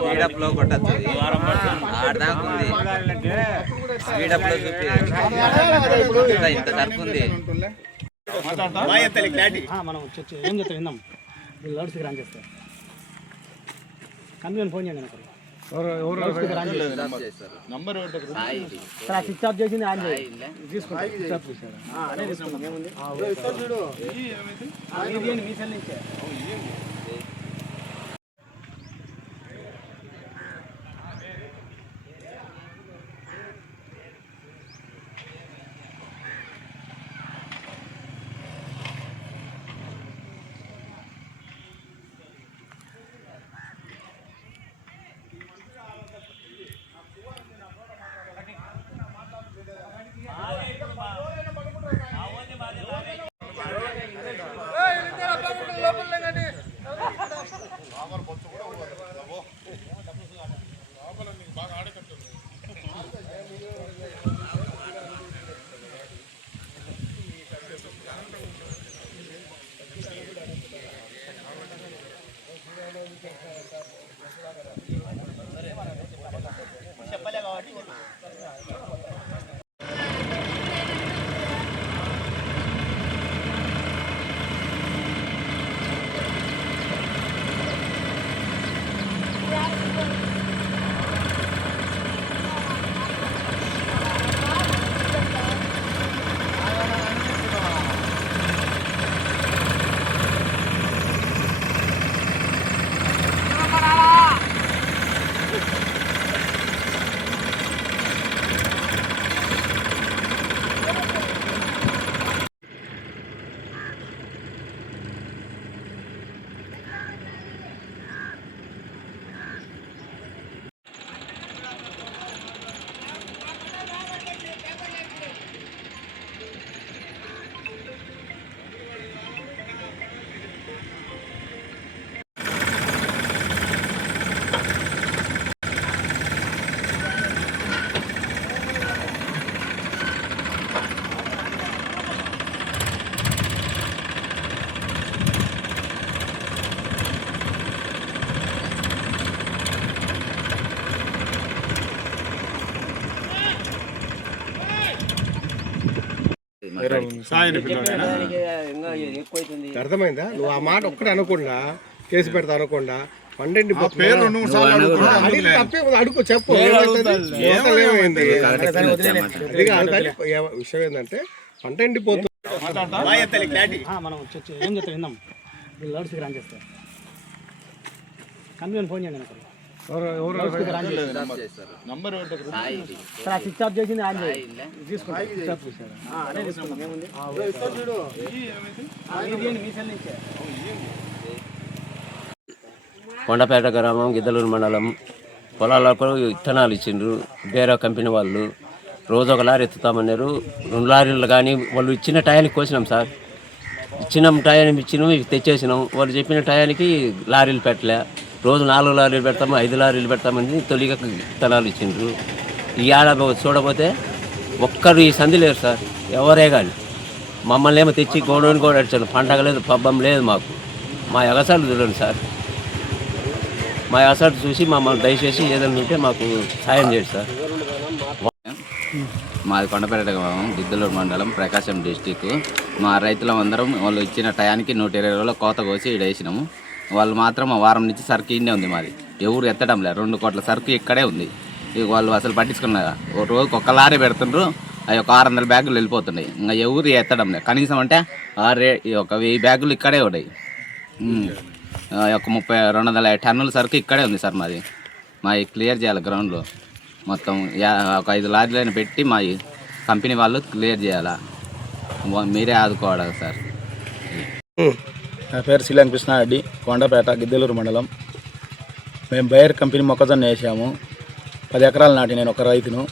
Speedup లో కొట్టచ్చు ఆడదాకుంది speedup లో చూపి ఇంత తరపుంది మనం ఏం చెప్తాం విందాం లౌడ్ స్పీకర్ ఆన్ చేస్తాం కంపెనీ ఫోన్ చేయండి స్విచ్ ఆఫ్ చేసింది ఆన్ చేయండి అర్థమైందా? నువ్వు ఆ మాట ఒక్కటే అనకుండా కేసు పెడతా అనకుండా పండండి అడుగు చెప్పు విషయం ఏంటంటే పంట ఎండిపోతుంది. మనం ఏం చెప్తాం విందాం లౌడ్ స్పీకర్ ఆన్ చేస్తాం కంపెనీ ఫోన్ చేయండి స్విచ్ ఆఫ్ చేసింది ఆన్ చేయండి కొండపేట గ్రామం గిద్దలూరు మండలం పొలాలకు విత్తనాలు ఇచ్చిండ్రు వేరే కంపెనీ వాళ్ళు. రోజు ఒక లారీ ఎత్తుతామన్నారు. 2 లారీలు కానీ వాళ్ళు ఇచ్చిన టయానికి కోసినాం సార్. ఇచ్చిన టయానికి ఇచ్చినాం, తెచ్చేసినాం. వాళ్ళు చెప్పిన టయానికి లారీలు పెట్టలే. రోజు 4 లారీలు పెడతాము, 5 లారీలు పెడతామని తొలిగా విత్తనాలు ఇచ్చిండ్రు. ఈ ఏడాది చూడబోతే ఒక్కరు ఈ సంధి లేరు సార్. ఎవరే కానీ మమ్మల్ని ఏమో తెచ్చి గోడౌన్ కూడా అడిచారు. పండగ లేదు, పబ్బం లేదు మాకు. మా ఎగసాలు చూడండి సార్. మా ఎగసాలు చూసి మమ్మల్ని దయచేసి ఏదైనా ఉంటే మాకు సాయం చేయండి సార్. మాది కొండపేట గ్రామం, గిద్దలూరు మండలం, ప్రకాశం డిస్టిక్. మా రైతులం అందరం వాళ్ళు ఇచ్చిన టయానికి 120 రోజుల కోత కోసి ఇక్కడ వేసినాము. వాళ్ళు మాత్రం వారం నుంచి సరుకు ఇన్నే ఉంది. మాది ఎవరు ఎత్తడం లేదు. 2 కోట్ల సరుకు ఇక్కడే ఉంది. ఇక వాళ్ళు అసలు పట్టించుకున్నారా, ఒక రోజుకి ఒక లారీ పెడుతుండ్రు, అవి ఒక 600 బ్యాగులు వెళ్ళిపోతున్నాయి. ఇంకా ఎవరు ఎత్తడం లేదు. కనీసం అంటే ఒక 1000 బ్యాగులు ఇక్కడే ఉన్నాయి. ఒక 250 టన్నుల సరుకు ఇక్కడే ఉంది సార్. మాది క్లియర్ చేయాలి. గ్రౌండ్లో మొత్తం ఒక 5 లారీలను పెట్టి మా కంపెనీ వాళ్ళు క్లియర్ చేయాలా. మీరే ఆదుకోవాలి సార్. నా పేరు శ్రీలంక కృష్ణారెడ్డి, కొండపేట, గిద్దలూరు మండలం. మేము బయర్ కంపెనీ మొక్కజొన్న వేసాము. 10 ఎకరాలు నాటి నేను ఒక రైతును.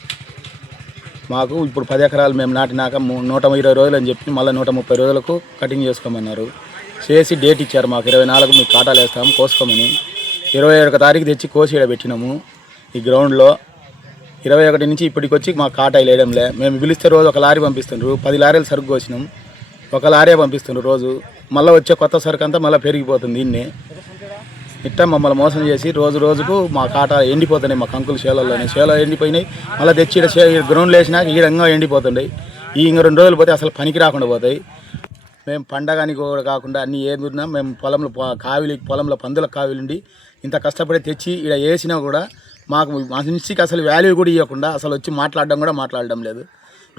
మాకు ఇప్పుడు 10 ఎకరాలు మేము నాటినాక 120 రోజులు అని చెప్పి మళ్ళీ 130 రోజులకు కటింగ్ చేసుకోమన్నారు. చేసి డేట్ ఇచ్చారు మాకు, 24 మీకు కాటాలు వేస్తాము కోసుకోమని. 21 తారీఖు తెచ్చి కోసి ఇక్కడ పెట్టినాము ఈ గ్రౌండ్లో. 21 నుంచి ఇప్పటికి వచ్చి మాకు కాటాయిలు వేయడంలే. మేము పిలిస్తే రోజు ఒక లారీ పంపిస్తుండ్రు. 10 లారీలు సరుకు కోసినాం, ఒక లారీ పంపిస్తుండ్రు రోజు. మళ్ళీ వచ్చే కొత్త సరుకు అంతా మళ్ళీ పెరిగిపోతుంది. ఇన్ని ఇట్లా మమ్మల్ని మోసం చేసి రోజు రోజుకు మా కాటా ఎండిపోతున్నాయి. మా కంకులు చేలల్లోనే ఎండిపోయినాయి. మళ్ళీ తెచ్చి ఇక్కడ గ్రౌండ్లో వేసినాక ఈడంగా ఎండిపోతున్నాయి. ఇంకా 2 రోజులు పోతే అసలు పనికి రాకుండా పోతాయి. మేము పండగానికి కూడా కాకుండా అన్నీ ఏదున్నా మేము పొలంలో పందుల కావిలుండి ఇంత కష్టపడి తెచ్చి ఇక్కడ వేసినా కూడా మాకు మనిషికి అసలు వాల్యూ కూడా ఇవ్వకుండా అసలు వచ్చి మాట్లాడడం లేదు.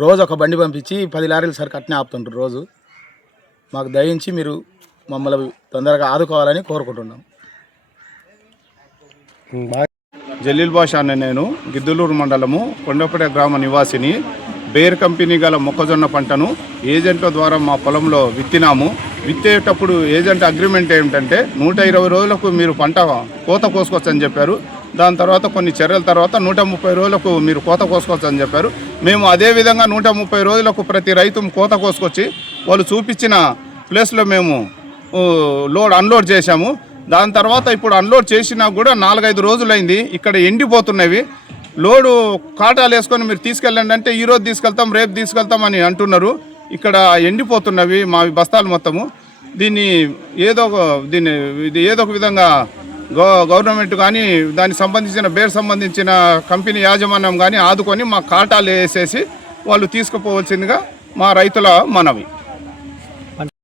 రోజు ఒక బండి పంపించి 10 లారీలు సరుకు అట్నే ఆపుతుంటారు రోజు. మాకు దయించి మీరు మమ్మల్ని తొందరగా ఆదుకోవాలని కోరుకుంటున్నాం. జలీల్ బాషా అనే నేను గిద్దలూరు మండలము కొండపేట గ్రామ నివాసిని. బేర్ కంపెనీ గల మొక్కజొన్న పంటను ఏజెంట్ల ద్వారా మా పొలంలో విత్తినాము. విత్తేటప్పుడు ఏజెంట్ అగ్రిమెంట్ ఏమిటంటే 120 రోజులకు మీరు పంట కోత కోసుకోవచ్చని చెప్పారు. దాని తర్వాత కొన్ని చర్యల తర్వాత 130 రోజులకు మీరు కోత కోసుకోవచ్చని చెప్పారు. మేము అదేవిధంగా 130 రోజులకు ప్రతి రైతు కోత కోసుకొచ్చి వాళ్ళు చూపించిన ప్లేస్లో మేము అన్లోడ్ చేశాము. దాని తర్వాత ఇప్పుడు అన్లోడ్ చేసినా కూడా 4-5 రోజులైంది. ఇక్కడ ఎండిపోతున్నవి. లోడు కాటాలు వేసుకొని మీరు తీసుకెళ్ళండి అంటే ఈరోజు తీసుకెళ్తాం, రేపు తీసుకెళ్తాం అని అంటున్నారు. ఇక్కడ ఎండిపోతున్నవి మా బస్తాలు మొత్తము. దీన్ని ఏదో ఒక విధంగా గవర్నమెంట్ కానీ దానికి సంబంధించిన బేర్ సంబంధించిన కంపెనీ యాజమాన్యం కానీ ఆదుకొని మా కాటాలు వేసేసి వాళ్ళు తీసుకుపోవాల్సిందిగా మా రైతుల మనవి.